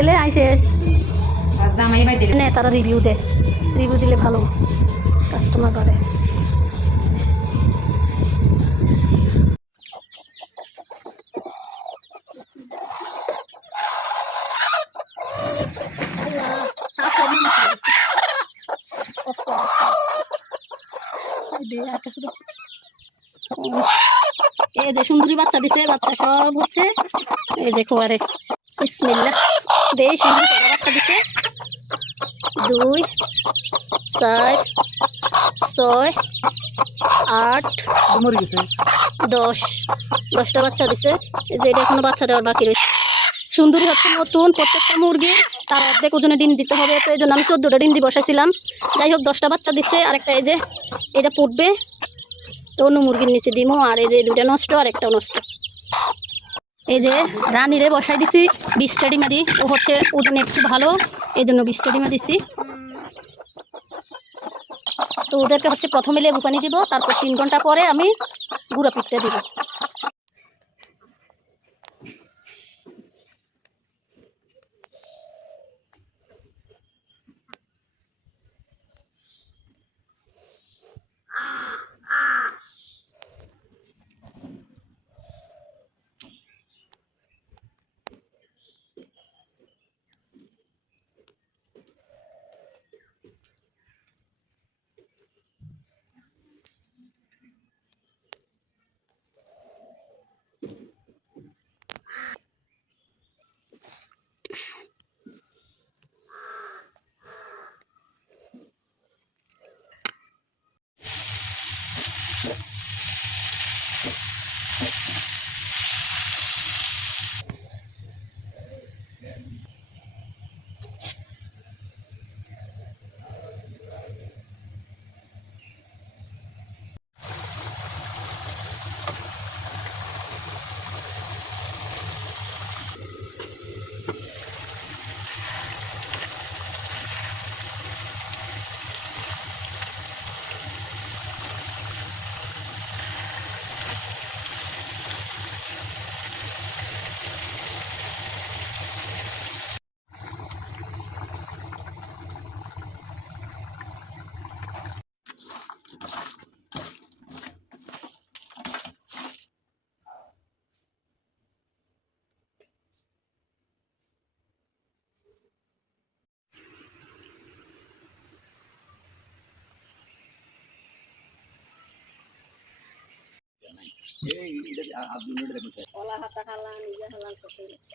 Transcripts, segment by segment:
এলে আই শেষ নে তারা রিভিউ দেয়, রিভিউ দিলে ভালো কাস্টমার বাড়ে। এই যে সুন্দরী বাচ্চা দিছে, বাচ্চা সব হচ্ছে এই যে খোয়ারে বিসমিল্লাহ দেই। সুন্দরী বাচ্চা দিছে 2 4 6 8 10টা বাচ্চা দিছে। এই যে এটা এখনো বাচ্চা দেওয়ার বাকি রয়েছে। সুন্দরী হচ্ছে নতুন, প্রত্যেকটা মুরগি তার অর্ধেক ওজনে ডিম দিতে হবে, তো এই জন্য আমি 14টা ডিম দিয়ে বসাইছিলাম। যাই হোক 10টা বাচ্চা দিচ্ছে, আরেকটা এই যে এটা পড়বে, তো অন্য মুরগির নিচে দিমো। আর এই যে 2টা নষ্ট আর একটাও নষ্ট। এই যে রানীরে বসাই দিছি 20টা ডিমা দিই, ও হচ্ছে ওজনে একটু ভালো, এই জন্য 20টা ডিমা দিছি। তো ওদেরকে হচ্ছে প্রথমে লেবু পানি দিব, তারপর 3 ঘন্টা পরে আমি গুঁড়া পিঠটা দিব।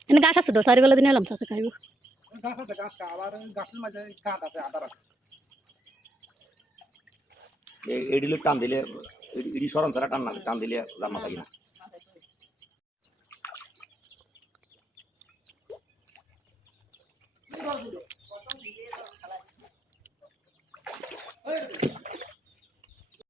এনে গাছ আছে তো, সারিগুলো দিন এলাম চাষে খাইব। গাছ আছে, গাছ আবার গাছের মাঝে কাঠ আছে, আদার আছে। এডিলে টান দিলে এডি সরন ছাড়া টান দিলে জামা চাই না।